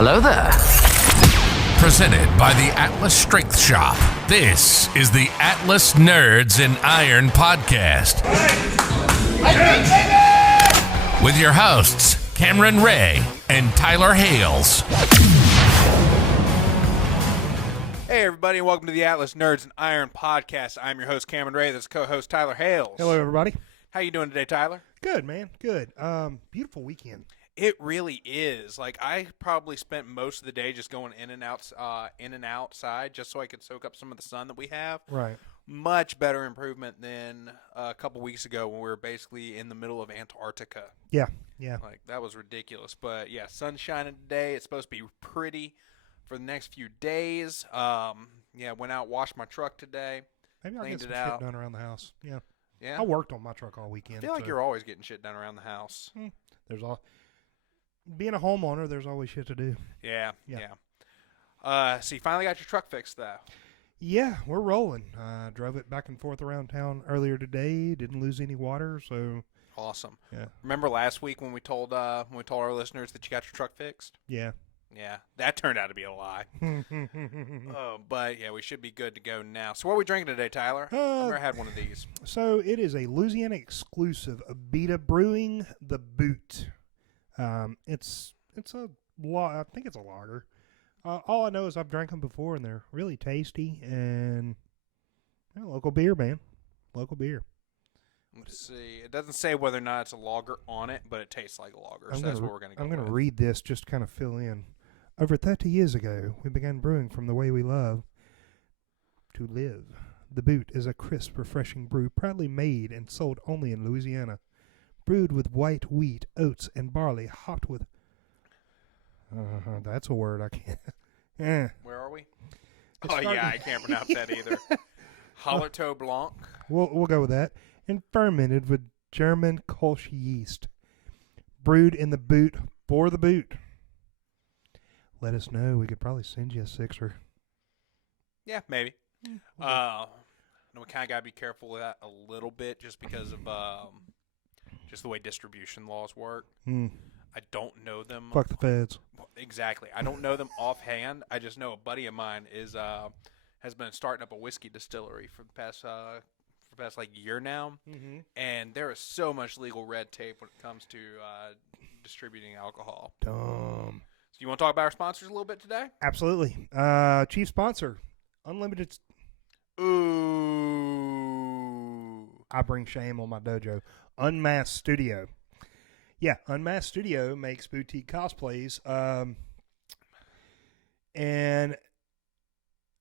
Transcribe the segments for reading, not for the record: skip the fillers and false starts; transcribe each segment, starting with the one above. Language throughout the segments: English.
Hello there. Presented by the Atlas Strength Shop. This is the Atlas Nerds in Iron podcast. With your hosts, Cameron Ray and Tyler Hales. Hey everybody, and welcome to the Atlas Nerds in Iron podcast. I'm your host, Cameron Ray. This is co-host Tyler Hales. Hello, everybody. How you doing today, Tyler? Good, man. Good. Beautiful weekend. It really is. Like, I probably spent most of the day just going in and outside just so I could soak up some of the sun that we have. Right. Much better improvement than a couple weeks ago when we were basically in the middle of Antarctica. Yeah. Like, that was ridiculous. But, yeah, sun's shining today. It's supposed to be pretty for the next few days. Went out, washed my truck today. Maybe I'll get some shit done around the house. Yeah. Yeah. I worked on my truck all weekend. I feel like you're always getting shit done around the house. Being a homeowner, there's always shit to do. Yeah. So you finally got your truck fixed, though. Yeah, we're rolling. Drove it back and forth around town earlier today. Didn't lose any water, so Awesome. Yeah. Remember last week when we told our listeners that you got your truck fixed? Yeah. Yeah, that turned out to be a lie. But yeah, we should be good to go now. So what are we drinking today, Tyler? I've never had one of these. So it is a Louisiana exclusive, Abita Brewing the Boot. It's a I think it's a lager. All I know is I've drank them before, and they're really tasty. And local beer, man, local beer. Let's see. It doesn't say whether or not it's a lager on it, but it tastes like a lager. So that's what we're going to go with. I'm going to read this just to kind of fill in. Over 30 years ago, we began brewing from the way we love to live. The Boot is a crisp, refreshing brew proudly made and sold only in Louisiana. Brewed with white wheat, oats, and barley, hopped with... that's a word I can't... Where are we? I can't pronounce that either. Hallertau Blanc. We'll go with that. And fermented with German Kolsch yeast. Brewed in the Boot for the Boot. Let us know. We could probably send you a sixer. Yeah, maybe. We kind of got to be careful with that a little bit just because of just the way distribution laws work. I don't know them. Fuck the feds. Exactly. I don't know them offhand. I just know a buddy of mine has been starting up a whiskey distillery for the past year now, and there is so much legal red tape when it comes to distributing alcohol. Dumb. So you want to talk about our sponsors a little bit today? Absolutely. Chief sponsor, Unlimited. Ooh. I bring shame on my dojo. Unmasked Studio. Yeah, Unmasked Studio makes boutique cosplays. And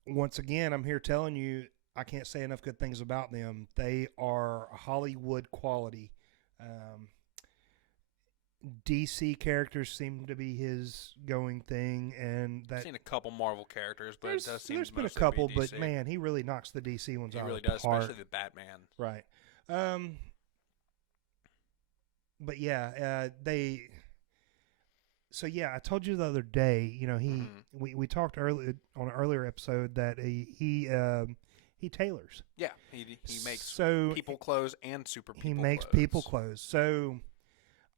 once again, I'm here telling you, I can't say enough good things about them. They are Hollywood quality. DC characters seem to be his going thing, and that I've seen a couple Marvel characters, but it does seem there's to been a mostly couple, be but DC. man, he really knocks the DC ones out. He really does, apart. especially the Batman. Right. But yeah, So yeah, I told you the other day. We talked early on an earlier episode that he tailors. Yeah, he makes people clothes and super people. He makes people clothes. So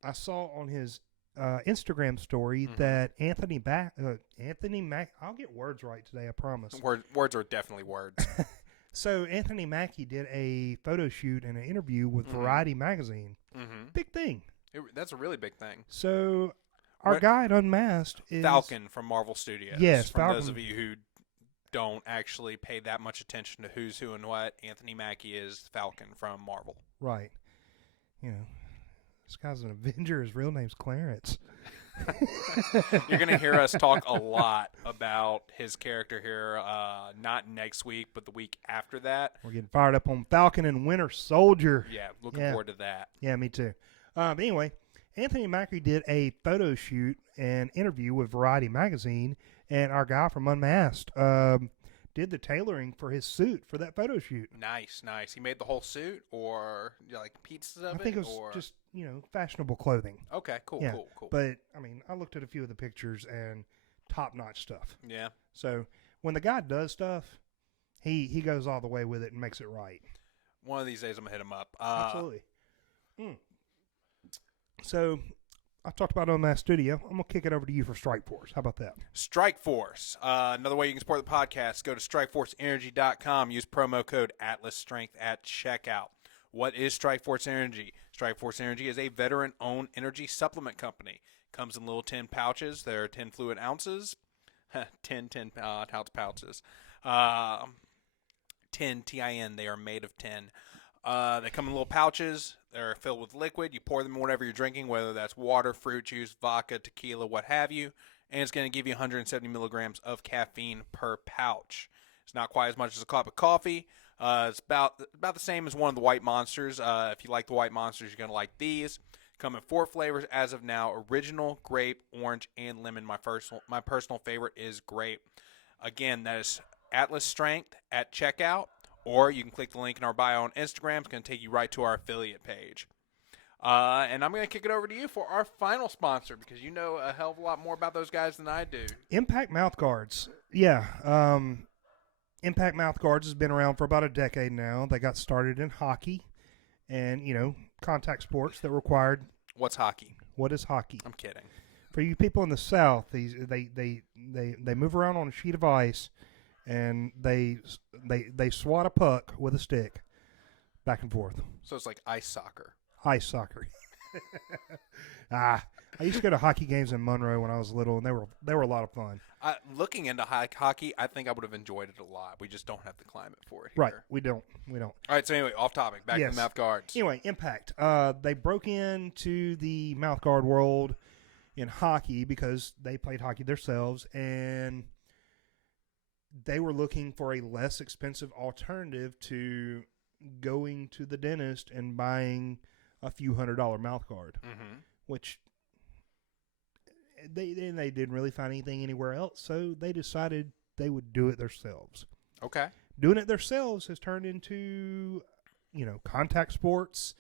I saw on his Instagram story that Anthony Mack. I'll get words right today, I promise. Words are definitely words. So Anthony Mackie did a photo shoot and an interview with Variety magazine. Big thing. That's a really big thing. So our guy at Unmasked is Falcon from Marvel Studios. Yes, for Falcon. those of you who don't actually pay that much attention to who's who and what, Anthony Mackie is Falcon from Marvel. Right. This guy's an Avenger. His real name's Clarence. You're going to hear us talk a lot about his character here, not next week, but the week after that. We're getting fired up on Falcon and Winter Soldier. Yeah, looking forward to that. Yeah, me too. But anyway, Anthony Mackie did a photo shoot and interview with Variety magazine, and our guy from Unmasked did the tailoring for his suit for that photo shoot. Nice. He made the whole suit, or like pieces of it? I think it was just fashionable clothing. Okay, cool. But I mean, I looked at a few of the pictures and top-notch stuff. Yeah. So when the guy does stuff, he goes all the way with it and makes it right. One of these days I'm gonna hit him up. Absolutely. So I talked about it on that studio. I'm gonna kick it over to you for Strike Force. How about that? Strike Force. Another way you can support the podcast, go to strikeforceenergy.com. Use promo code AtlasStrength at checkout. What is Strike Force Energy? Strike Force Energy is a veteran-owned energy supplement company. Comes in little tin pouches. There are 10 fluid ounces. 10 ounce pouches. 10, T-I-N. They are made of tin. They come in little pouches. They're filled with liquid. You pour them in whatever you're drinking, whether that's water, fruit juice, vodka, tequila, what have you. And it's going to give you 170 milligrams of caffeine per pouch. It's not quite as much as a cup of coffee. It's about the same as one of the White Monsters. If you like the White Monsters, you're going to like these. Come in 4 flavors as of now: original, grape, orange, and lemon. My personal favorite is grape. Again, that is Atlas Strength at checkout. Or you can click the link in our bio on Instagram. It's going to take you right to our affiliate page. And I'm going to kick it over to you for our final sponsor, because you know a hell of a lot more about those guys than I do. Impact Mouth Guards. Yeah. Impact Mouth Guards has been around for about a decade now. They got started in hockey and, contact sports that required. What's hockey? What is hockey? I'm kidding. For you people in the South, they move around on a sheet of ice, and they swat a puck with a stick back and forth. So it's like ice soccer. Ice soccer. I used to go to hockey games in Monroe when I was little, and they were a lot of fun. Looking into hockey, I think I would have enjoyed it a lot. We just don't have the climate for it here. Right, we don't. All right, so anyway, off topic. Back to the mouth guards. Anyway, Impact. They broke into the mouth guard world in hockey because they played hockey themselves, and they were looking for a less expensive alternative to going to the dentist and buying a few $100 mouth guard, which they didn't really find anything anywhere else, so they decided they would do it themselves. Okay. Doing it themselves has turned into, contact sports.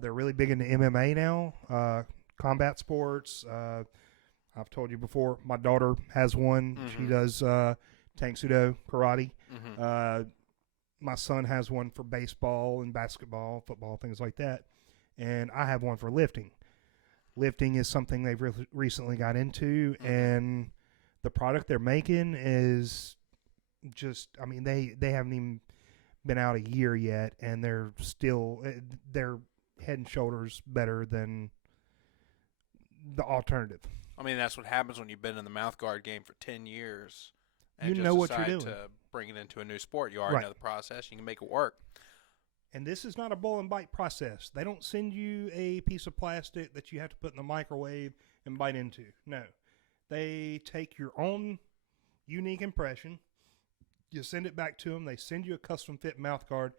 They're really big into MMA now, combat sports. I've told you before, my daughter has one. She does tank sudo, karate. My son has one for baseball and basketball, football, things like that. And I have one for lifting. Lifting is something they've recently got into, and the product they're making is just, they haven't even been out a year yet, and they're head and shoulders better than the alternative. That's what happens when you've been in the mouth guard game for 10 years. And you know what you're doing. To bring it into a new sport. You already know the process. You can make it work. And this is not a boil and bite process. They don't send you a piece of plastic that you have to put in the microwave and bite into. No. They take your own unique impression. You send it back to them. They send you a custom fit mouth guard.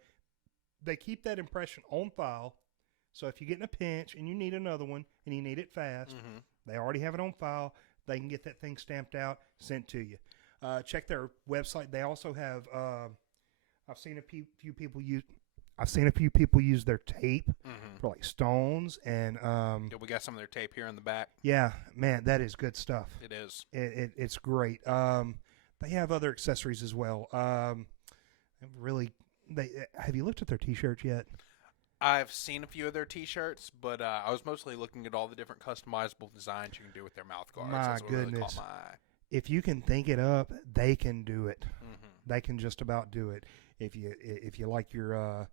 They keep that impression on file. So if you get in a pinch and you need another one and you need it fast, they already have it on file. They can get that thing stamped out, sent to you. Check their website. They also have. I've seen a few people use their tape for like stones, and we got some of their tape here in the back. Yeah, man, that is good stuff. It is. It's great. They have other accessories as well. Have you looked at their T-shirts yet? I've seen a few of their T-shirts, but I was mostly looking at all the different customizable designs you can do with their mouth guards. That's what really caught my eye. If you can think it up, they can do it. They can just about do it. If you like your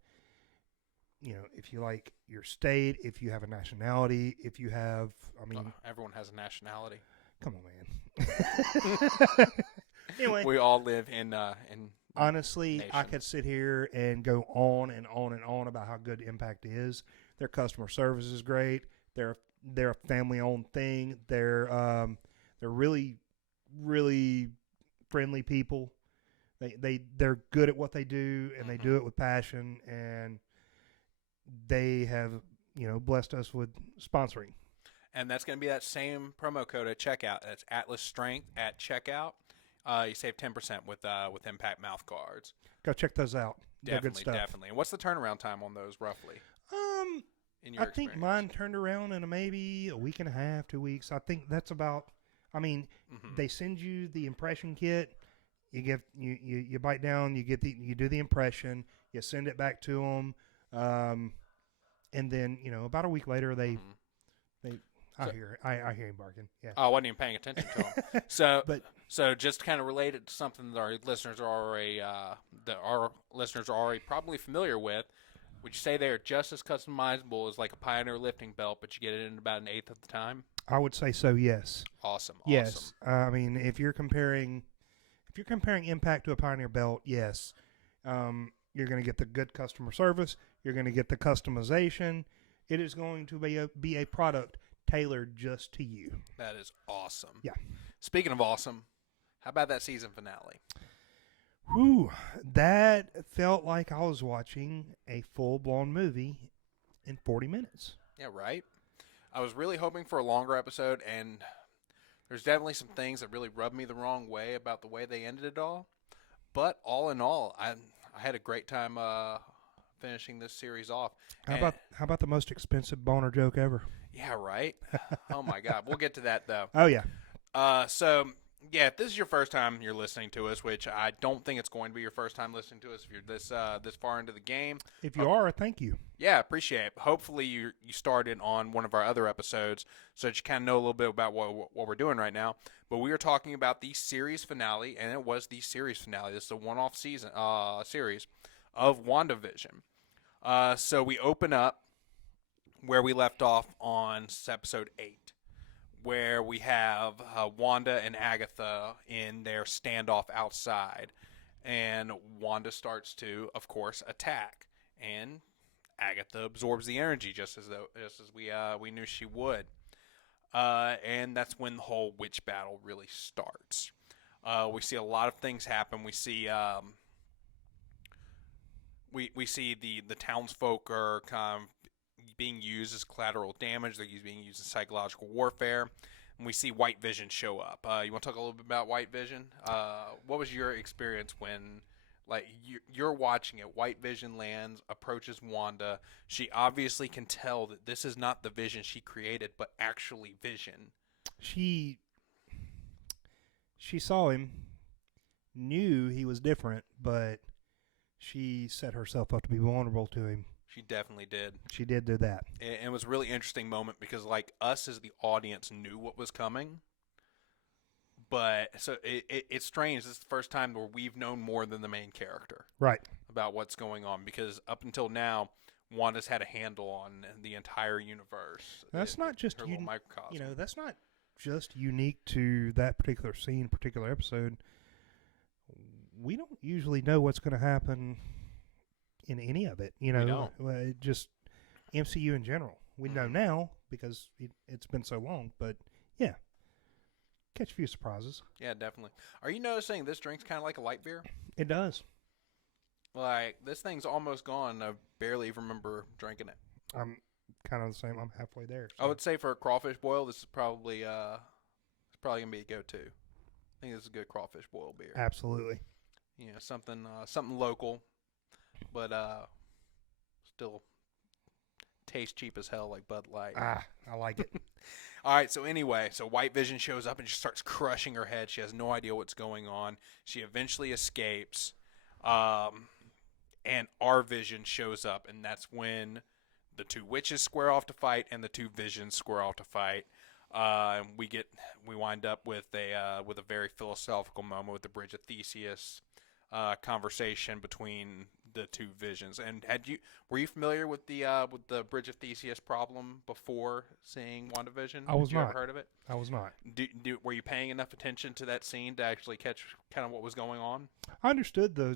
if you like your state, if you have a nationality, if you have, everyone has a nationality. Come on, man. Anyway, we all live in honestly, nation. I could sit here and go on and on and on about how good Impact is. Their customer service is great. They're a family-owned thing. They're really, really friendly people. They're good at what they do, and they do it with passion, and they have blessed us with sponsoring. And that's going to be that same promo code at checkout. That's Atlas Strength at checkout. You save 10% with Impact mouth guards. Go check those out. They're good stuff. Definitely. And what's the turnaround time on those roughly? I think mine turned around in maybe a week and a half, 2 weeks. I think that's about. They send you the impression kit. You bite down. You do the impression. You send it back to them, and then about a week later I hear it. I hear him barking. Yeah. I wasn't even paying attention to him. So, But so just kind of related to something that our listeners are already probably familiar with. Would you say they're just as customizable as like a Pioneer lifting belt, but you get it in about an eighth of the time? I would say so. Yes. Awesome. Yes. I mean, if you're comparing Impact to a Pioneer belt, yes, you're going to get the good customer service. You're going to get the customization. It is going to be a product tailored just to you. That is awesome. Yeah. Speaking of awesome, how about that season finale? Whew, that felt like I was watching a full-blown movie in 40 minutes. Yeah, right? I was really hoping for a longer episode, and there's definitely some things that really rubbed me the wrong way about the way they ended it all. But all in all, I had a great time finishing this series off. How about the most expensive boner joke ever? Yeah, right? Oh, my God. We'll get to that, though. Oh, yeah. Yeah, if this is your first time you're listening to us, which I don't think it's going to be your first time listening to us if you're this far into the game. If you are, thank you. Yeah, appreciate it. Hopefully you started on one of our other episodes so that you kind of know a little bit about what we're doing right now. But we are talking about the series finale, and it was the series finale. This is a one-off season series of WandaVision. So we open up where we left off on episode 8. Where we have Wanda and Agatha in their standoff outside. And Wanda starts to, of course, attack. And Agatha absorbs the energy just as we knew she would. And that's when the whole witch battle really starts. We see a lot of things happen. We see we see the townsfolk are kind of being used as collateral damage. They're being used in psychological warfare. And we see White Vision show up. You want to talk a little bit about White Vision? What was your experience when, like, you're watching it? White Vision lands, approaches Wanda. She obviously can tell that this is not the Vision she created, but actually Vision. She saw him, knew he was different, but she set herself up to be vulnerable to him. She definitely did. She did do that. And it was a really interesting moment because, like, us as the audience knew what was coming. But, so, it's strange. This is the first time where we've known more than the main character. Right. About what's going on. Because up until now, Wanda's had a handle on the entire universe. That's not just her little microcosm. that's not just unique to that particular scene, particular episode. We don't usually know what's going to happen in any of it, just MCU in general. We know now because it's been so long, but yeah, catch a few surprises. Yeah, definitely. Are you noticing this drink's kind of like a light beer? It does. Like, this thing's almost gone. I barely even remember drinking it. I'm kind of the same. I'm halfway there. So. I would say for a crawfish boil, this is probably gonna be a go-to. I think this is a good crawfish boil beer. Absolutely. Something local. But still tastes cheap as hell like Bud Light. I like it. All right, so anyway, White Vision shows up and just starts crushing her head. She has no idea what's going on. She eventually escapes. And our Vision shows up, and that's when the two witches square off to fight and the two Visions square off to fight. And we wind up with a very philosophical moment with the Bridge of Theseus conversation between the two Visions. And were you familiar with the Bridge of Theseus problem before seeing WandaVision? I was Had you not. ever heard of it? I was not. Were you paying enough attention to that scene to actually catch kind of what was going on? I understood All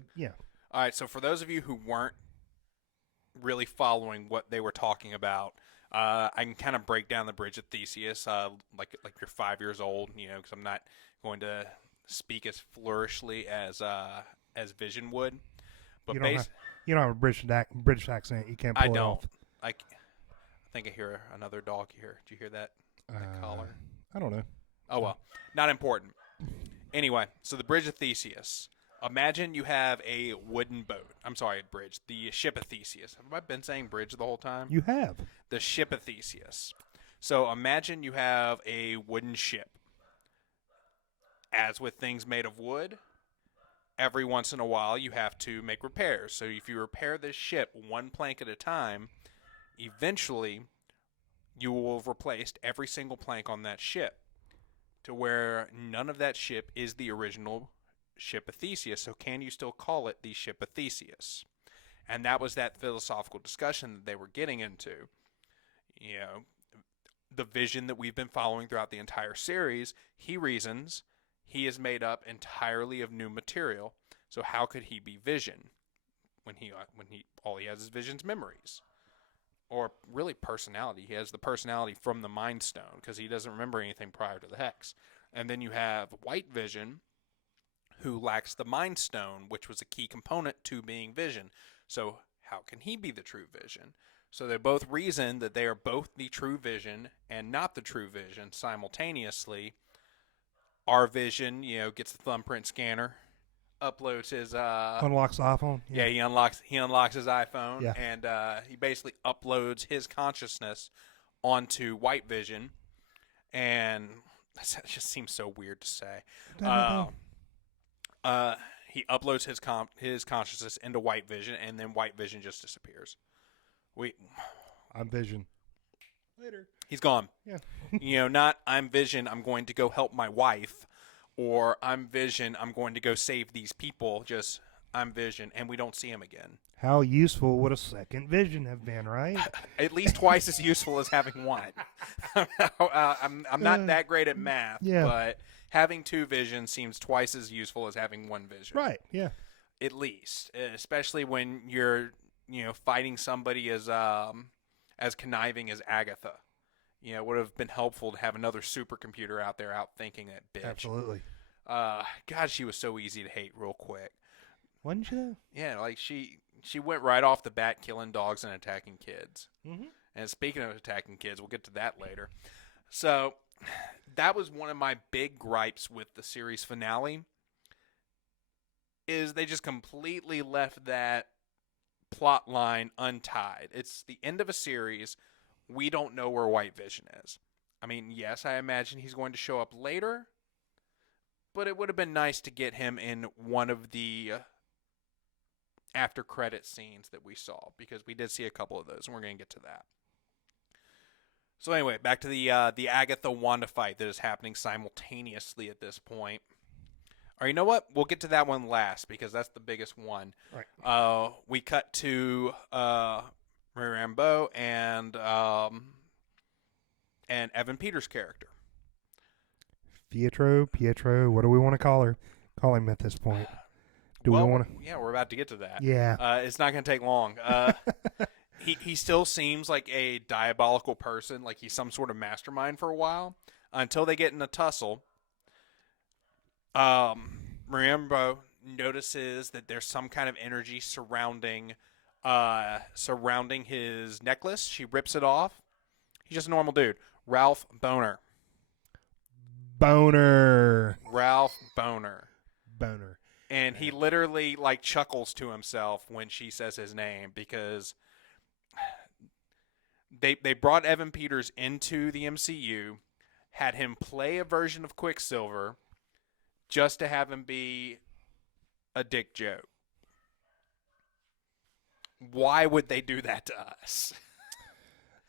right, so for those of you who weren't really following what they were talking about, I can kind of break down the Bridge of Theseus like you're 5 years old, because I'm not going to speak as flourishly as Vision would. But you don't have a British accent. You can't pull it off. I think I hear another dog here. Did you hear that? That collar? I don't know. Oh, well. Not important. Anyway, so the Bridge of Theseus. Imagine you have a wooden boat. I'm sorry, bridge. The ship of Theseus. Have I been saying bridge the whole time? You have. The ship of Theseus. So imagine you have a wooden ship. As with things made of wood, every once in a while you have to make repairs. So if you repair this ship one plank at a time, eventually you will have replaced every single plank on that ship to where none of that ship is the original ship of Theseus. So can you still call it the ship of Theseus? And that was that philosophical discussion that they were getting into. You know, the Vision that we've been following throughout the entire series, he reasons he is made up entirely of new material. So how could he be Vision when he all he has is Vision's memories? Or really personality. He has the personality from the Mind Stone because he doesn't remember anything prior to the Hex. And then you have White Vision, who lacks the Mind Stone, which was a key component to being Vision. So how can he be the true Vision? So they both reason that they are both the true Vision and not the true Vision simultaneously. Our Vision, gets the thumbprint scanner, uploads his unlocks the iPhone. Yeah, he unlocks his iPhone, Yeah. and he basically uploads his consciousness onto White Vision, and that just seems so weird to say. He uploads his consciousness into White Vision, and then White Vision just disappears. I'm Vision. Later. He's gone. Yeah. Not I'm Vision, I'm going to go help my wife, or I'm Vision, I'm going to go save these people. Just I'm Vision, and we don't see him again. How useful would a second Vision have been, right? At least twice as useful as having one. I'm not that great at math, but having two Visions seems twice as useful as having one Vision. Right, yeah. At least, especially when you're, fighting somebody as conniving as Agatha. It would have been helpful to have another supercomputer out there outthinking that bitch. Absolutely. God, she was so easy to hate real quick. Wasn't she though? Yeah, like she went right off the bat killing dogs and attacking kids. Mm-hmm. And speaking of attacking kids, we'll get to that later. So that was one of my big gripes with the series finale, is they just completely left that plot line untied. It's the end of a series. We don't know where White Vision is. I mean, yes, I imagine he's going to show up later, but it would have been nice to get him in one of the after credit scenes that we saw, because we did see a couple of those, and we're going to get to that. So anyway, back to the Agatha-Wanda fight that is happening simultaneously at this point. Or you know what? We'll get to that one last, because that's the biggest one. Right. We cut to Rambeau and Evan Peters' character. Pietro, what do we want to call him at this point? We want to? Yeah, we're about to get to that. Yeah. It's not going to take long. He still seems like a diabolical person, like he's some sort of mastermind for a while, until they get in a tussle. Rambeau notices that there's some kind of energy surrounding his necklace. She rips it off. He's just a normal dude. Ralph Boner. Ralph Boner. And he literally chuckles to himself when she says his name, because they brought Evan Peters into the MCU, had him play a version of Quicksilver just to have him be a dick joke. Why would they do that to us?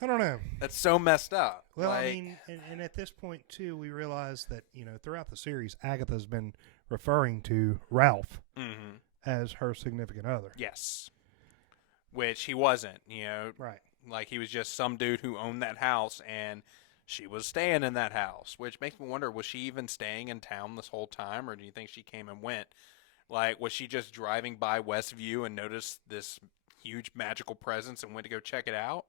I don't know. That's so messed up. Well, I mean, and at this point, too, we realize that, throughout the series, Agatha's been referring to Ralph as her significant other. Yes. Which he wasn't, Right. Like, he was just some dude who owned that house, and she was staying in that house, which makes me wonder, was she even staying in town this whole time, or do you think she came and went? Like, was she just driving by Westview and noticed this huge magical presence and went to go check it out?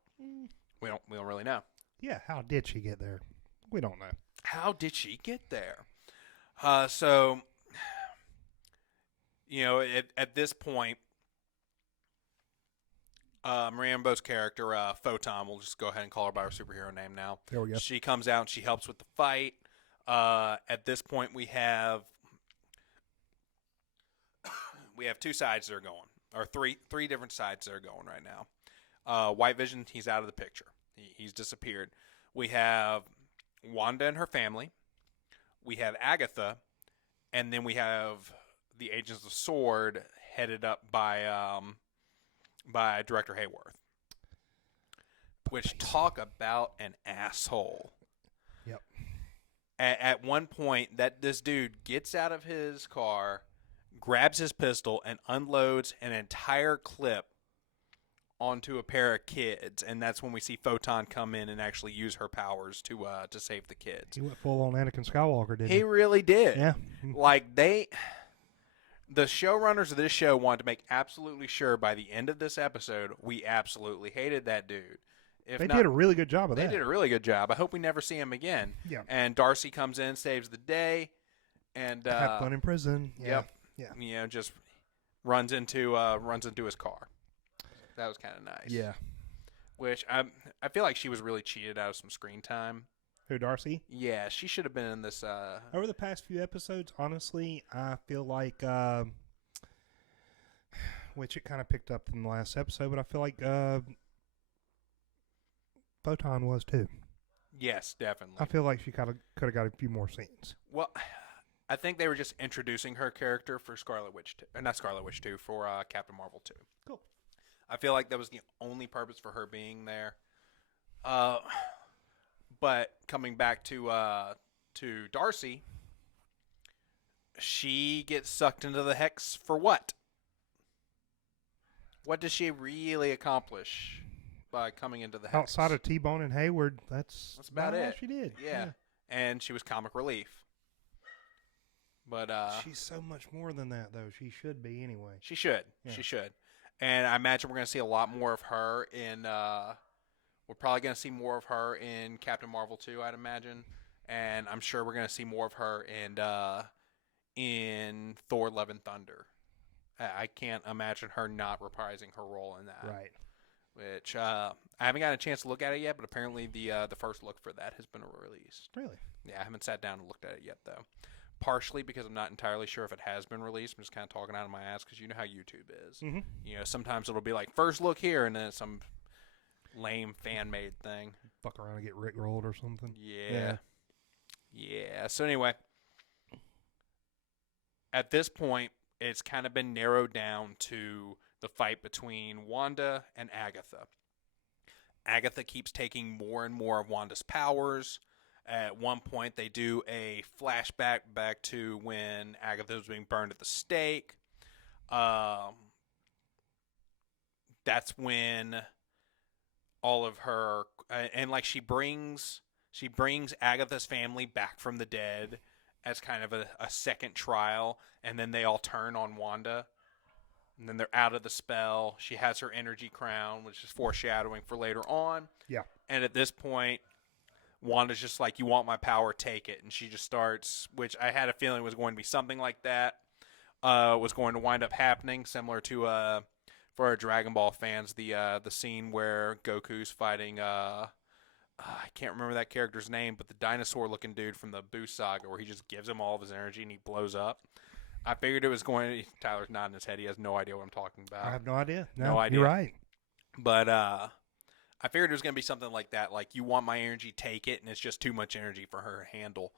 We don't really know. Yeah, how did she get there? We don't know. How did she get there? So, at this point, Rambeau's character, Photon, we'll just go ahead and call her by her superhero name now. There we go. She comes out and she helps with the fight. At this point, we have two sides that are going, or three different sides that are going right now. White Vision, he's out of the picture. He's disappeared. We have Wanda and her family. We have Agatha, and then we have the Agents of S.W.O.R.D. headed up by Director Hayworth. Which, talk about an asshole. Yep. At one point, this dude gets out of his car, grabs his pistol, and unloads an entire clip onto a pair of kids, and that's when we see Photon come in and actually use her powers to save the kids. He went full on Anakin Skywalker, didn't he? He really did. Yeah. Like, the showrunners of this show wanted to make absolutely sure by the end of this episode we absolutely hated that dude. They did a really good job of that. They did a really good job. I hope we never see him again. Yeah. And Darcy comes in, saves the day, and have fun in prison. Yeah. Yep. Yeah. You know, just runs into his car. That was kind of nice. Yeah. Which I feel like she was really cheated out of some screen time. Who, Darcy? Yeah, she should have been in this. Over the past few episodes, honestly, I feel like, which it kind of picked up in the last episode, but I feel like Photon was too. Yes, definitely. I feel like she could have got a few more scenes. Well, I think they were just introducing her character for Scarlet Witch 2. Not Scarlet Witch 2, for Captain Marvel 2. Cool. I feel like that was the only purpose for her being there. But coming back to Darcy, she gets sucked into the Hex for what? What does she really accomplish by coming into the Hex? Outside of T-Bone and Hayward, that's about it. All she did. Yeah. And she was comic relief. But she's so much more than that, though. She should be anyway. She should. Yeah. She should. And I imagine we're going to see a lot more of her in. We're probably going to see more of her in Captain Marvel 2, I'd imagine. And I'm sure we're going to see more of her in Thor: Love and Thunder. I can't imagine her not reprising her role in that. Right. Which I haven't gotten a chance to look at it yet, but apparently the first look for that has been released. Really? Yeah, I haven't sat down and looked at it yet, though. Partially because I'm not entirely sure if it has been released. I'm just kind of talking out of my ass because you know how YouTube is. Mm-hmm. You know, sometimes it'll be like, first look here, and then it's some lame fan-made thing. Fuck around and get rickrolled or something. Yeah. So anyway, at this point, it's kind of been narrowed down to the fight between Wanda and Agatha. Agatha keeps taking more and more of Wanda's powers. At one point, they do a flashback back to when Agatha was being burned at the stake. That's when all of her and like she brings Agatha's family back from the dead as kind of a second trial, and then they all turn on Wanda. And then they're out of the spell. She has her energy crown, which is foreshadowing for later on. Yeah. And at this point, Wanda's just like, you want my power, take it. And she just starts, which I had a feeling was going to be something like that, was going to wind up happening, similar to, for our Dragon Ball fans, the scene where Goku's fighting, I can't remember that character's name, but the dinosaur-looking dude from the Buu saga, where he just gives him all of his energy and he blows up. I figured it was going to, Tyler's nodding his head, he has no idea what I'm talking about. I have no idea. No idea. You're right. But, I figured it was going to be something like that, like you want my energy, take it, and it's just too much energy for her to handle.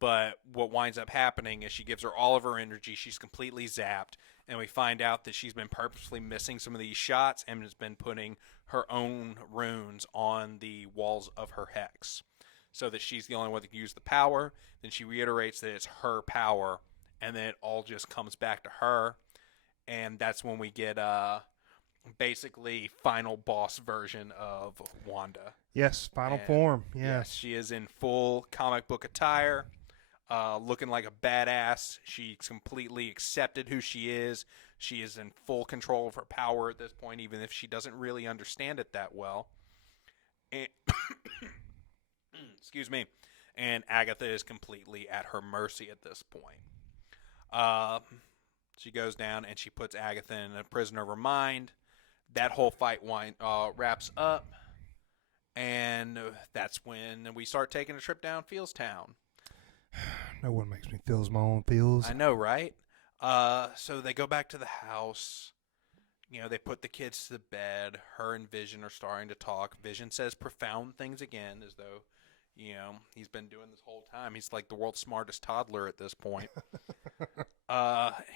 But what winds up happening is she gives her all of her energy, she's completely zapped, and we find out that she's been purposely missing some of these shots and has been putting her own runes on the walls of her hex, so that she's the only one that can use the power. Then she reiterates that it's her power, and then it all just comes back to her, and that's when we get basically final boss version of Wanda. Yes, final form. Yes, she is in full comic book attire, looking like a badass. She's completely accepted who she is. She is in full control of her power at this point, even if she doesn't really understand it that well. And excuse me. And Agatha is completely at her mercy at this point. She goes down and she puts Agatha in a prisoner of her mind. That whole fight wraps up, and that's when we start taking a trip down Feels Town. No one makes me feel as my own feels. I know, right? So they go back to the house. You know, they put the kids to bed. Her and Vision are starting to talk. Vision says profound things again, as though, you know, he's been doing this whole time. He's like the world's smartest toddler at this point.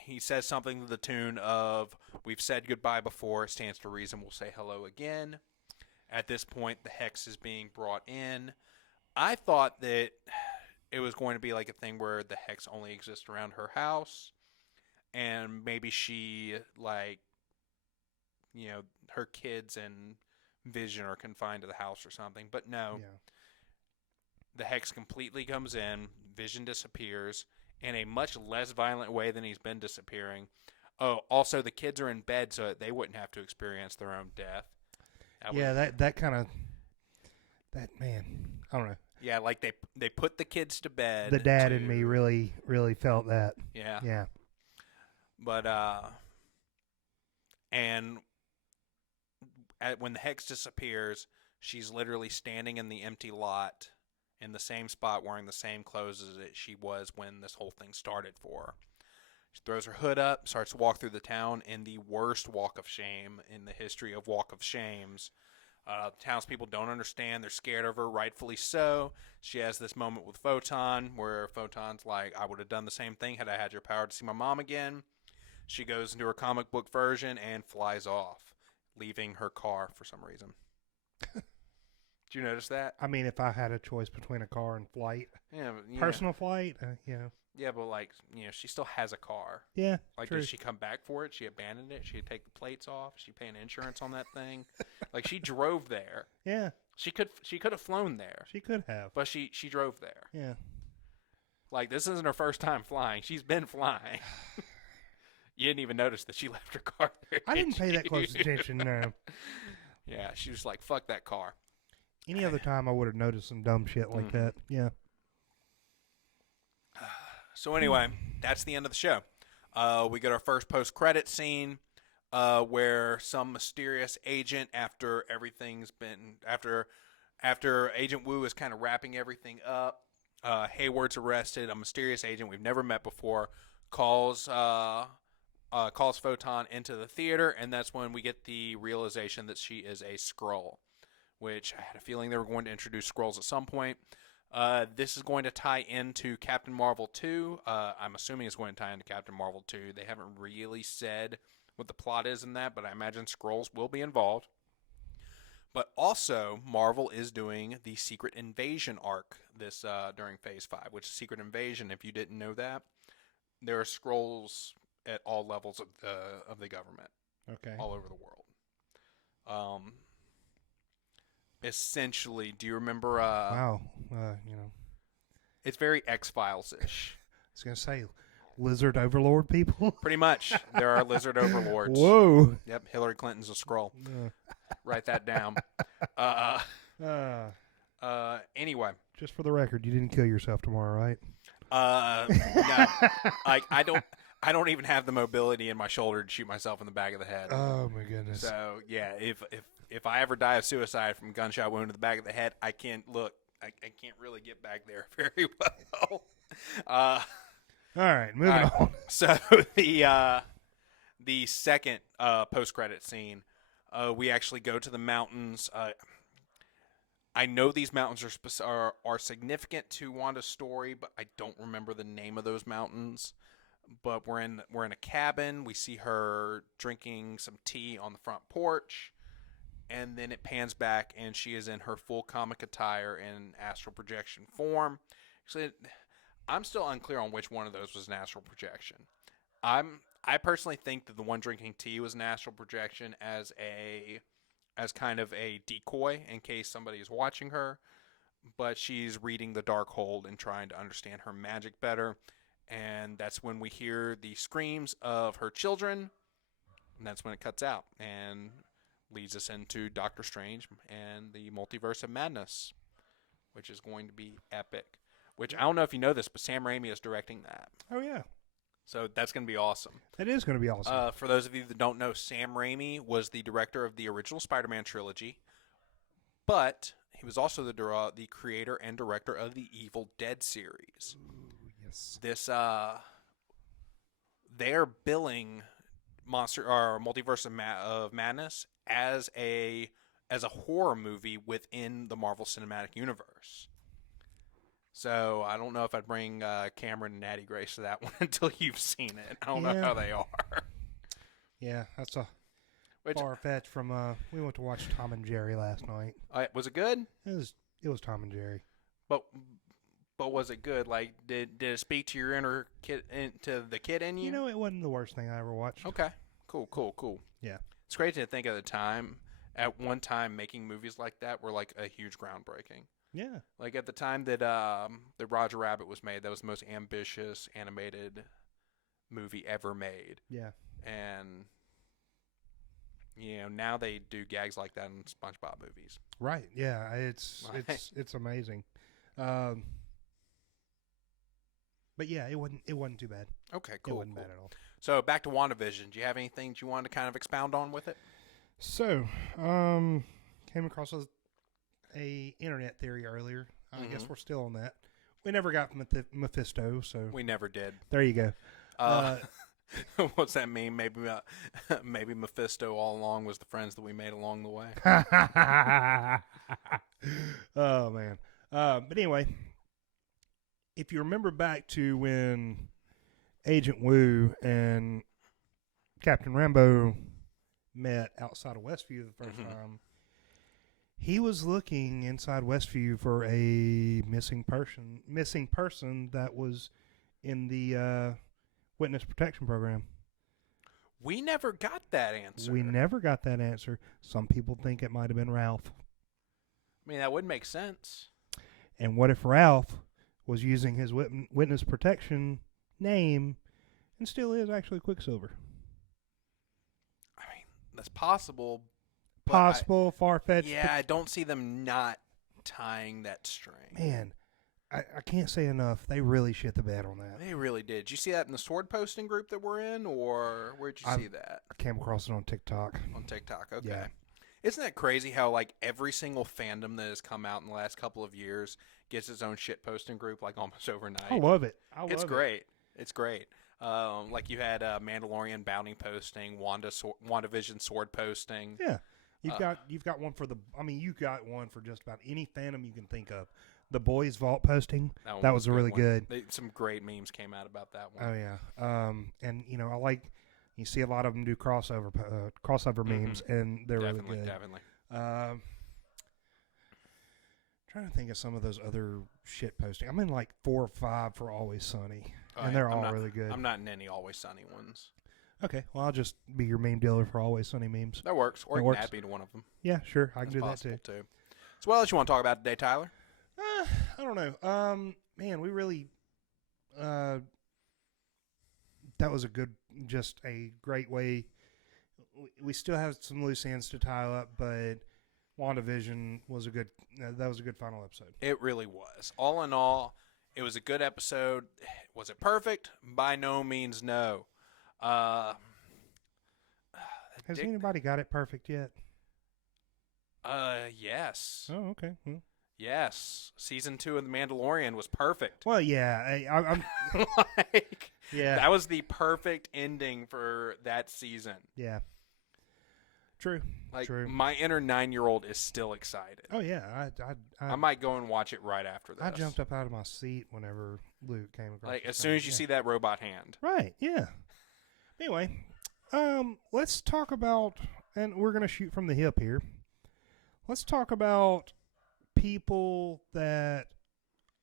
He says something to the tune of, we've said goodbye before, it stands to reason we'll say hello again. At this point, the Hex is being brought in. I thought that it was going to be like a thing where the Hex only exists around her house, and maybe she, like, you know, her kids and Vision are confined to the house or something. But no, the Hex completely comes in, Vision disappears in a much less violent way than he's been disappearing. Oh, also the kids are in bed so that they wouldn't have to experience their own death. That kind of, that, man, I don't know. Yeah, like they put the kids to bed. The dad in me really felt that. Yeah. Yeah. But and when the Hex disappears, she's literally standing in the empty lot in the same spot wearing the same clothes as she was when this whole thing started for her. She throws her hood up, starts to walk through the town in the worst walk of shame in the history of walk of shames. Townspeople don't understand. They're scared of her, rightfully so. She has this moment with Photon where Photon's like, I would have done the same thing had I had your power to see my mom again. She goes into her comic book version and flies off, leaving her car for some reason. Did you notice that? I mean, if I had a choice between a car and flight, personal flight, Yeah, but like, she still has a car. Yeah, like, true. Did she come back for it? She abandoned it? She take the plates off? She paying insurance on that thing? Like, she drove there. Yeah, she could have flown there. She could have, but she drove there. Yeah, like, this isn't her first time flying. She's been flying. You didn't even notice that she left her car there. I didn't pay that close attention. No. Yeah, she was like, "Fuck that car." Any other time, I would have noticed some dumb shit like that. Yeah. So anyway, that's the end of the show. We get our first post-credit scene where some mysterious agent, after Agent Wu is kind of wrapping everything up, Hayward's arrested. A mysterious agent we've never met before calls Photon into the theater, and that's when we get the realization that she is a Skrull, which I had a feeling they were going to introduce Skrulls at some point. This is going to tie into Captain Marvel 2. I'm assuming it's going to tie into Captain Marvel 2. They haven't really said what the plot is in that, but I imagine Skrulls will be involved. But also, Marvel is doing the Secret Invasion arc this during Phase 5, which is Secret Invasion. If you didn't know that, there are Skrulls at all levels of the government, all over the world. Essentially, do you remember? Wow, it's very X-Files-ish. I was gonna say, lizard overlord people. Pretty much, there are lizard overlords. Whoa. Yep, Hillary Clinton's a Skrull. Write that down. Anyway, just for the record, you didn't kill yourself tomorrow, right? No. Like, I don't even have the mobility in my shoulder to shoot myself in the back of the head. Oh my goodness. So yeah, if I ever die of suicide from a gunshot wound to the back of the head, I can't really get back there very well. All right, moving on. So the second post-credit scene, we actually go to the mountains. I know these mountains are significant to Wanda's story, but I don't remember the name of those mountains. But we're in a cabin. We see her drinking some tea on the front porch, and then it pans back, and she is in her full comic attire in astral projection form. Actually, I'm still unclear on which one of those was an astral projection. I personally think that the one drinking tea was an astral projection as kind of a decoy in case somebody is watching her, but she's reading the Darkhold and trying to understand her magic better. And that's when we hear the screams of her children, and that's when it cuts out and leads us into Doctor Strange and the Multiverse of Madness, which is going to be epic. Which, I don't know if you know this, but Sam Raimi is directing that. Oh, yeah. So that's going to be awesome. That is going to be awesome. For those of you that don't know, Sam Raimi was the director of the original Spider-Man trilogy, but he was also the creator and director of the Evil Dead series. Ooh, yes. This they're billing Multiverse of Madness as a horror movie within the Marvel Cinematic Universe. So I don't know if I'd bring Cameron and Natty Grace to that one until you've seen it. I don't know how they are. Yeah, that's a Far-fetched from we went to watch Tom and Jerry last night. Was it good? It was Tom and Jerry. But was it good? Like, did it speak to your inner kid, to the kid in you? You know, it wasn't the worst thing I ever watched. Okay, cool. Yeah, it's great to think of the time. At one time, making movies like that were like a huge groundbreaking. yeah. Like at the time that the Roger Rabbit was made, that was the most ambitious animated movie ever made. Yeah. And now they do gags like that in SpongeBob movies. Right. Yeah. It's amazing. But yeah, it wasn't too bad. Okay, It cool. wasn't bad at all. So back to WandaVision. Do you have anything you wanted to kind of expound on with it? So, came across a internet theory earlier. I guess we're still on that. We never got Mephisto, so We never did. there you go. What's that mean? Maybe Mephisto all along was the friends that we made along the way. Oh man. But anyway, if you remember back to when Agent Wu and Captain Rambo met outside of Westview the first time, he was looking inside Westview for a missing person that was in the witness protection program. We never got that answer. We never got that answer. Some people think it might have been Ralph. I mean, that would make sense. And what if Ralph was using his witness protection name and still is actually Quicksilver? I mean, that's possible. Possible, far-fetched. Yeah, I don't see them not tying that string. Man, I can't say enough. They really shit the bed on that. They really did. Did you see that in the sword posting group that we're in, or where'd you see that? I came across it on TikTok. On TikTok, okay. Yeah. Isn't that crazy how, like, every single fandom that has come out in the last couple of years gets its own shit posting group, like, almost overnight? I love it. It's great. It's great. Like, you had Mandalorian bounty posting, WandaVision sword posting. Yeah. You've got one for you got one for just about any fandom you can think of. The Boys Vault posting, that was really good. Some great memes came out about that one. Oh yeah. And I like, you see a lot of them do crossover memes, and they're really good. Definitely. Trying to think of some of those other shit posting. I'm in like 4 or 5 for Always Sunny, and they're all really good. I'm not in any Always Sunny ones. Okay, well, I'll just be your meme dealer for Always Sunny memes. That works. Or you can add me to one of them. Yeah, sure. I can do That's that too. So what else you want to talk about today, Tyler? I don't know. Man, we really, that was just a great way. We still have some loose ends to tie up, but WandaVision was that was a good final episode. It really was. All in all, it was a good episode. Was it perfect? By no means, no. Has anybody got it perfect yet? Yes. Oh, okay. Well. Yes. Season 2 of The Mandalorian was perfect. Well, yeah. I'm yeah. That was the perfect ending for that season. Yeah. True. True. My inner 9-year-old is still excited. Oh, yeah. I might go and watch it right after this. I jumped up out of my seat whenever Luke came across. Like, as soon as you see that robot hand. Right, yeah. Anyway, let's talk about, and we're going to shoot from the hip here. Let's talk about people that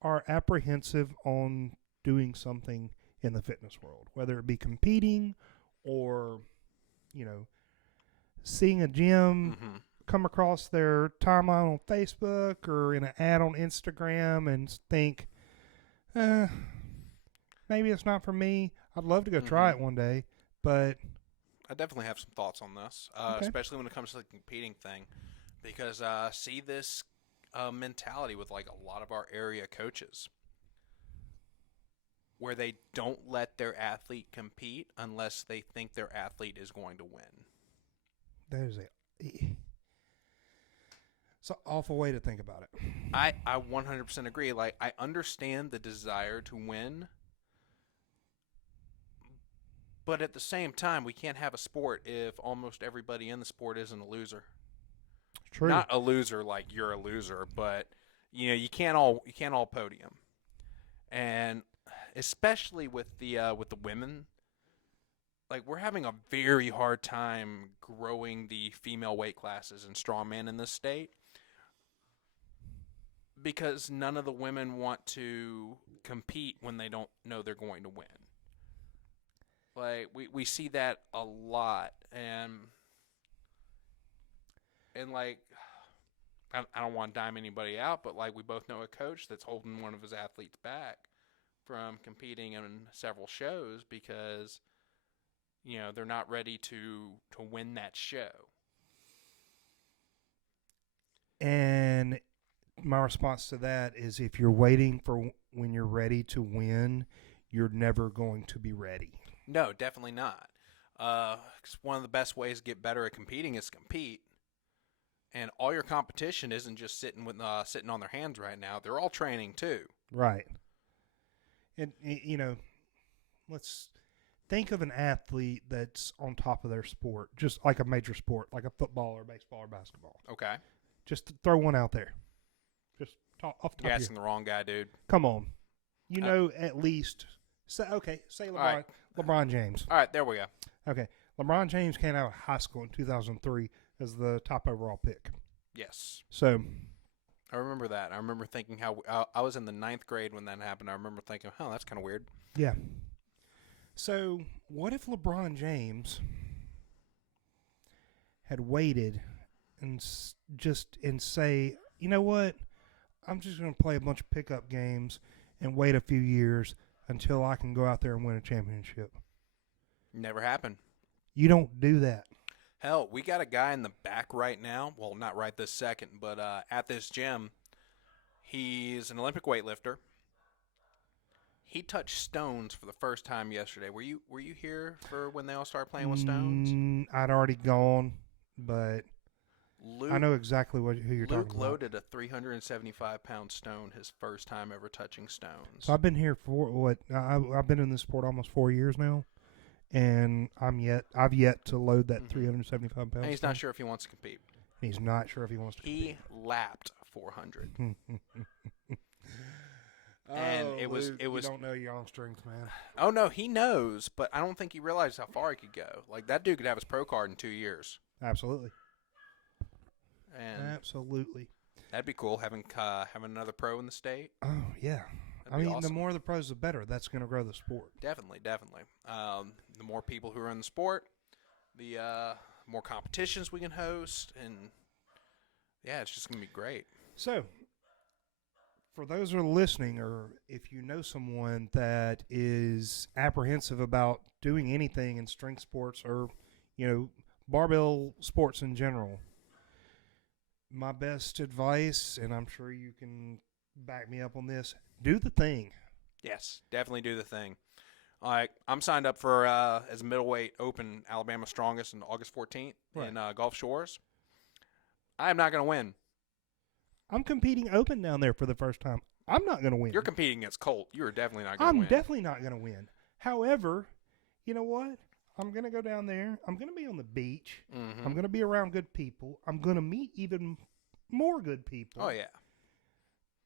are apprehensive on doing something in the fitness world, whether it be competing or, seeing a gym come across their timeline on Facebook or in an ad on Instagram and think, maybe it's not for me. I'd love to go try it one day, but I definitely have some thoughts on this, especially when it comes to the competing thing, because I see this mentality with like a lot of our area coaches where they don't let their athlete compete unless they think their athlete is going to win. It's an awful way to think about it. I 100% agree. Like, I understand the desire to win, but at the same time, we can't have a sport if almost everybody in the sport isn't a loser. True. Not a loser like you're a loser, but you can't all podium. And especially with the women, like we're having a very hard time growing the female weight classes in strongman in this state because none of the women want to compete when they don't know they're going to win. Like we see that a lot, and like I don't want to dime anybody out, but like we both know a coach that's holding one of his athletes back from competing in several shows because they're not ready to win that show. And my response to that is, if you're waiting for when you're ready to win, you're never going to be ready. No, definitely not. 'Cause one of the best ways to get better at competing is to compete. And all your competition isn't just sitting on their hands right now. They're all training too. Right. And let's think of an athlete that's on top of their sport, just like a major sport, like a football or baseball or basketball. Okay. Just throw one out there. Just off the top You're of asking the wrong guy, dude. Come on. At least say LeBron, right. LeBron James. All right, there we go. Okay. LeBron James came out of high school in 2003 as the top overall pick. Yes. So I remember that. I remember thinking how I was in the 9th grade when that happened. I remember thinking, oh, that's kind of weird. yeah. So what if LeBron James had waited and say, you know what? I'm just going to play a bunch of pickup games and wait a few years until I can go out there and win a championship. Never happened. You don't do that. Hell, we got a guy in the back right now. Well, not right this second, but at this gym, he's an Olympic weightlifter. He touched stones for the first time yesterday. Were you here for when they all started playing with stones? I'd already gone, but I know exactly who you're talking about. Luke loaded a 375-pound stone his first time ever touching stones. So I've been here for I've been in this sport almost 4 years now, and I've yet to load that 375 pounds. And he's not sure if he wants to compete. He's not sure if he wants to compete. He lapped 400. And it was. You don't know your own strength, man. Oh no, he knows, but I don't think he realized how far he could go. Like that dude could have his pro card in 2 years. Absolutely. And absolutely. That'd be cool having another pro in the state. Oh yeah. Awesome. The more the pros, the better. That's going to grow the sport. Definitely. The more people who are in the sport, the more competitions we can host, and yeah, it's just going to be great. So, for those who are listening, or if you know someone that is apprehensive about doing anything in strength sports or, barbell sports in general, my best advice, and I'm sure you can back me up on this, do the thing. Yes, definitely do the thing. I'm signed up for as a middleweight open Alabama Strongest on August 14th in Gulf Shores. I am not going to win. I'm competing open down there for the first time. I'm not going to win. You're competing against Colt. You are definitely not going to win. I'm definitely not going to win. However, you know what? I'm going to go down there. I'm going to be on the beach. Mm-hmm. I'm going to be around good people. I'm going to meet even more good people. Oh, yeah.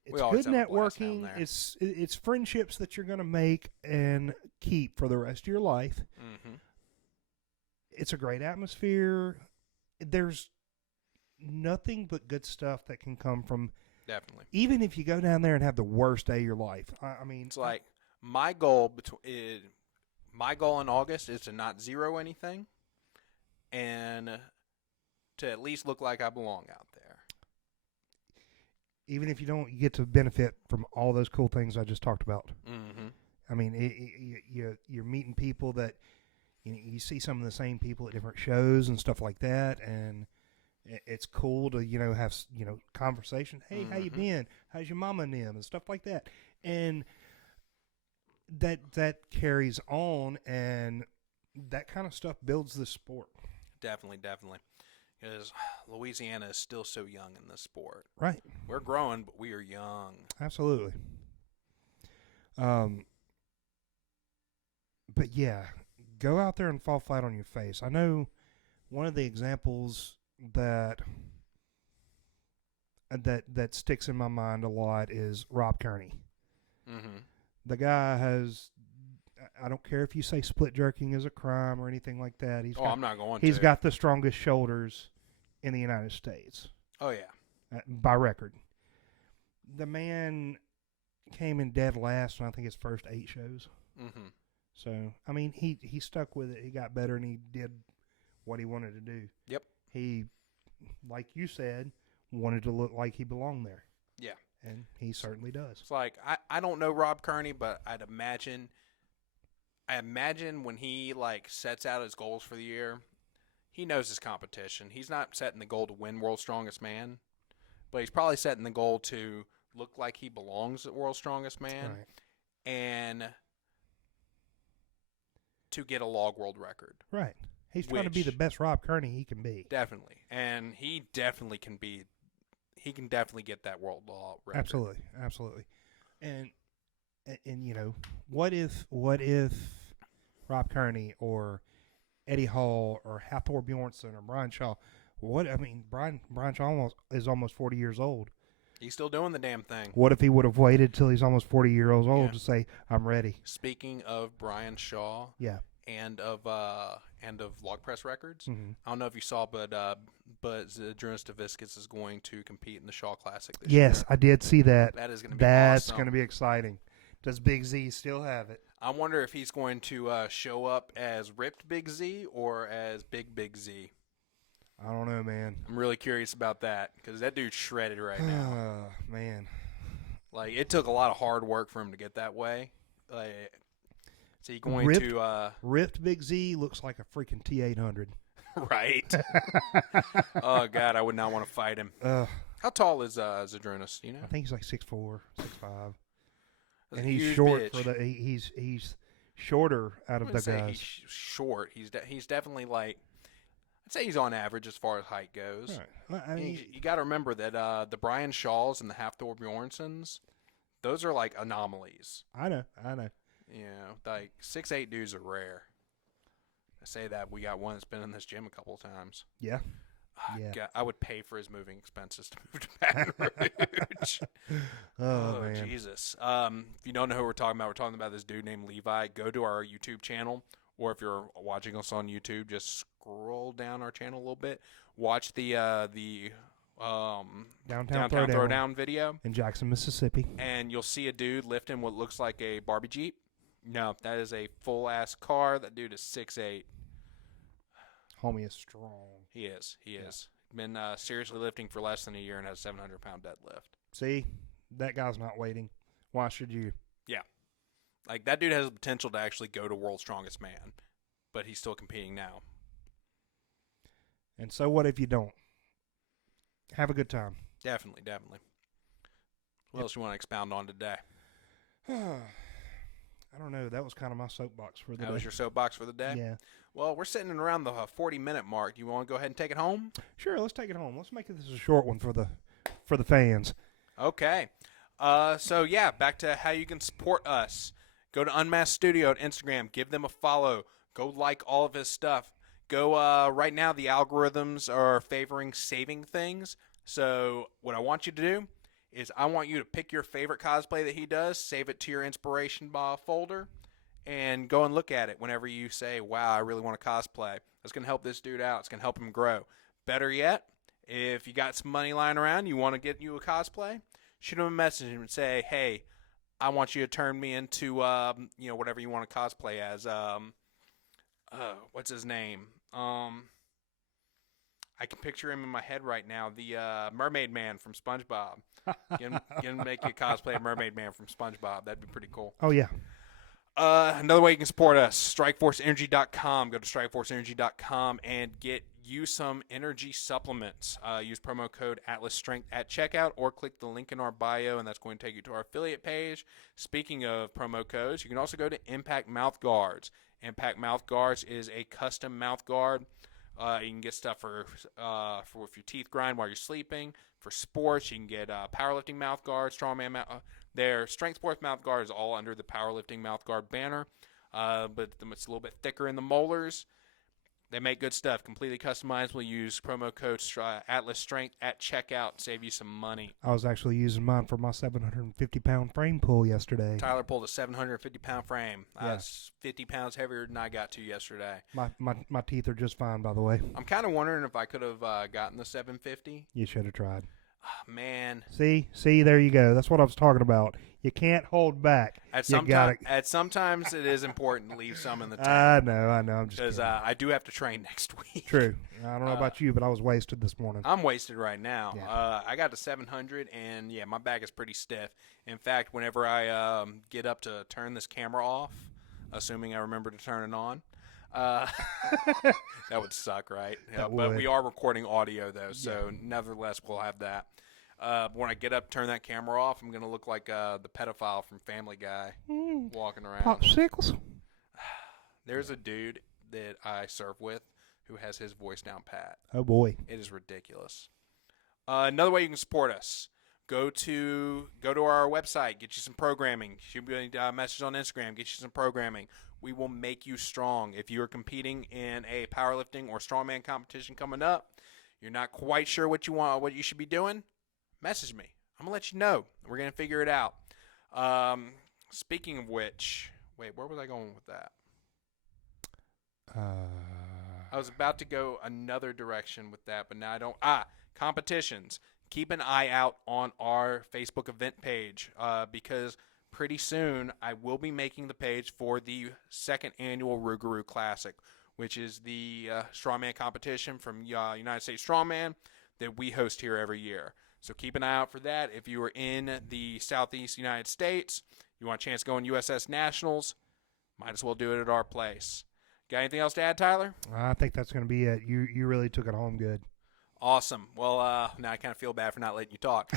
It's good networking. It's friendships that you're going to make and keep for the rest of your life. Mm-hmm. It's a great atmosphere. There's nothing but good stuff that can come from. Definitely. Even if you go down there and have the worst day of your life. I mean, it's like my goal in August is to not zero anything and to at least look like I belong out there. Even if you don't, you get to benefit from all those cool things I just talked about. Mm-hmm. I mean, you're meeting people that you see some of the same people at different shows and stuff like that, and it's cool to have conversation. Hey, how you been? How's your mama and them and stuff like that, and that carries on, and that kind of stuff builds the sport. Definitely. Because Louisiana is still so young in this sport. Right. We're growing, but we are young. Absolutely. But yeah, go out there and fall flat on your face. I know one of the examples that sticks in my mind a lot is Rob Kearney. Mm-hmm. The guy has, I don't care if you say split jerking is a crime or anything like that. I'm not going He's to. got the strongest shoulders in the United States. Oh, yeah. By record. The man came in dead last on, I think, his first 8 shows. Mm-hmm. So, I mean, he stuck with it. He got better, and he did what he wanted to do. Yep. He, like you said, wanted to look like he belonged there. Yeah. And he certainly does. It's like, I don't know Rob Kearney, but I imagine when he, like, sets out his goals for the year, he knows his competition. He's not setting the goal to win World's Strongest Man, but he's probably setting the goal to look like he belongs at World's Strongest Man and to get a log world record. Right. He's trying to be the best Rob Kearney he can be. Definitely. And he definitely can be. He can definitely get that world law record. Absolutely. Absolutely. And you know, what if Rob Kearney or Eddie Hall or Hathor Bjornsson or Brian Shaw, Brian Shaw is almost 40 years old. He's still doing the damn thing. What if he would have waited till he's almost 40 years old to say, I'm ready? Speaking of Brian Shaw, and of Log Press Records, I don't know if you saw, but Zadrunas Taviscus is going to compete in the Shaw Classic this year. Yes, I did see that. That is going to be That's awesome. going to be exciting. Does Big Z still have it? I wonder if he's going to show up as Ripped Big Z or as Big Z. I don't know, man. I'm really curious about that because that dude's shredded right now. Man. Like, it took a lot of hard work for him to get that way. Like, is he going Ripped Big Z looks like a freaking T-800. Right. Oh, God, I would not want to fight him. How tall is Zadrunas, you know? I think he's like 6'4", 6'5". That's and he's short for the he's shorter out of the guys. He's short. He's definitely like, I'd say he's on average as far as height goes. Right. Well, you got to remember that the Brian Shaws and the Hathor Bjornssons, those are like anomalies. I know. You know, like 6'8" dudes are rare. I say that we got one that's been in this gym a couple of times. Yeah. God, I would pay for his moving expenses to move to Baton Rouge. Oh, man. Jesus. If you don't know who we're talking about this dude named Levi. Go to our YouTube channel, or if you're watching us on YouTube, just scroll down our channel a little bit. Watch the Downtown Throwdown video in Jackson, Mississippi, and you'll see a dude lifting what looks like a Barbie Jeep. No, that is a full-ass car. That dude is 6'8". Homie is strong. He is. Been seriously lifting for less than a year and has 700-pound deadlift. See, that guy's not waiting. Why should you? Yeah. Like, that dude has the potential to actually go to World's Strongest Man, but he's still competing now. And so what if you don't? Have a good time. Definitely. What else you want to expound on today? I don't know. That was kind of my soapbox for the day. That was your soapbox for the day? Yeah. Well, we're sitting around the 40-minute mark. You want to go ahead and take it home? Sure, let's take it home. Let's make this a short one for the fans. Okay. So, yeah, back to how you can support us. Go to Unmasked Studio on Instagram. Give them a follow. Go like all of his stuff. Go, right now, the algorithms are favoring saving things. So what I want you to do is I want you to pick your favorite cosplay that he does, save it to your inspiration folder, and go and look at it whenever you say, wow, I really want to cosplay. That's going to help this dude out. It's going to help him grow. Better yet, if you got some money lying around, you want to get you a cosplay, shoot him a message and say, hey, I want you to turn me into, whatever you want to cosplay as. What's his name? I can picture him in my head right now. The Mermaid Man from SpongeBob. Get him make you cosplay a Mermaid Man from SpongeBob. That'd be pretty cool. Oh, yeah. Another way you can support us, StrikeForceEnergy.com. Go to StrikeForceEnergy.com and get you some energy supplements. Use promo code AtlasStrength at checkout or click the link in our bio, and that's going to take you to our affiliate page. Speaking of promo codes, you can also go to Impact Mouth Guards. Impact Mouth Guards is a custom mouth guard. You can get stuff for if your teeth grind while you're sleeping. For sports, you can get powerlifting mouth guards, strongman their strength sports mouth guard is all under the powerlifting mouth guard banner, but it's a little bit thicker in the molars. They make good stuff. Completely customizable. Use promo code Atlas Strength at checkout. Save you some money. I was actually using mine for my 750-pound frame pull yesterday. Tyler pulled a 750-pound frame. Yeah. That's 50 pounds heavier than I got to yesterday. My teeth are just fine, by the way. I'm kind of wondering if I could have gotten the 750. You should have tried. Oh, man. See, there you go. That's what I was talking about. You can't hold back. Sometimes it is important to leave some in the tank. I know. I'm just because I do have to train next week. True. I don't know about you, but I was wasted this morning. I'm wasted right now. Yeah. I got to 700, and my back is pretty stiff. In fact, whenever I get up to turn this camera off, assuming I remember to turn it on, that would suck, right? That but would. we are recording audio, though, so nevertheless, we'll have that. When I get up, turn that camera off, I'm going to look like the pedophile from Family Guy walking around. Popsicles? There's a dude that I serve with who has his voice down pat. Oh, boy. It is ridiculous. Another way you can support us, go to our website, get you some programming. Shoot me a message on Instagram, get you some programming. We will make you strong. If you are competing in a powerlifting or strongman competition coming up, you're not quite sure what you should be doing, message me. I'm going to let you know. We're going to figure it out. Speaking of which, wait, where was I going with that? I was about to go another direction with that, but now I don't. Competitions. Keep an eye out on our Facebook event page because pretty soon I will be making the page for the second annual Rougarou Classic, which is the strongman competition from United States Strongman that we host here every year. So keep an eye out for that. If you are in the Southeast United States, you want a chance to go in USS Nationals, might as well do it at our place. Got anything else to add, Tyler? I think that's going to be it. You really took it home good. Awesome. Well, now I kind of feel bad for not letting you talk.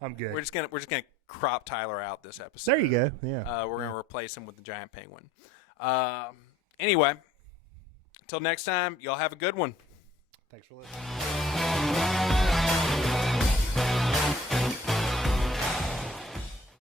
I'm good. We're just gonna crop Tyler out this episode. There you go. Yeah. We're gonna replace him with the giant penguin. Anyway, until next time, y'all have a good one. Thanks for listening.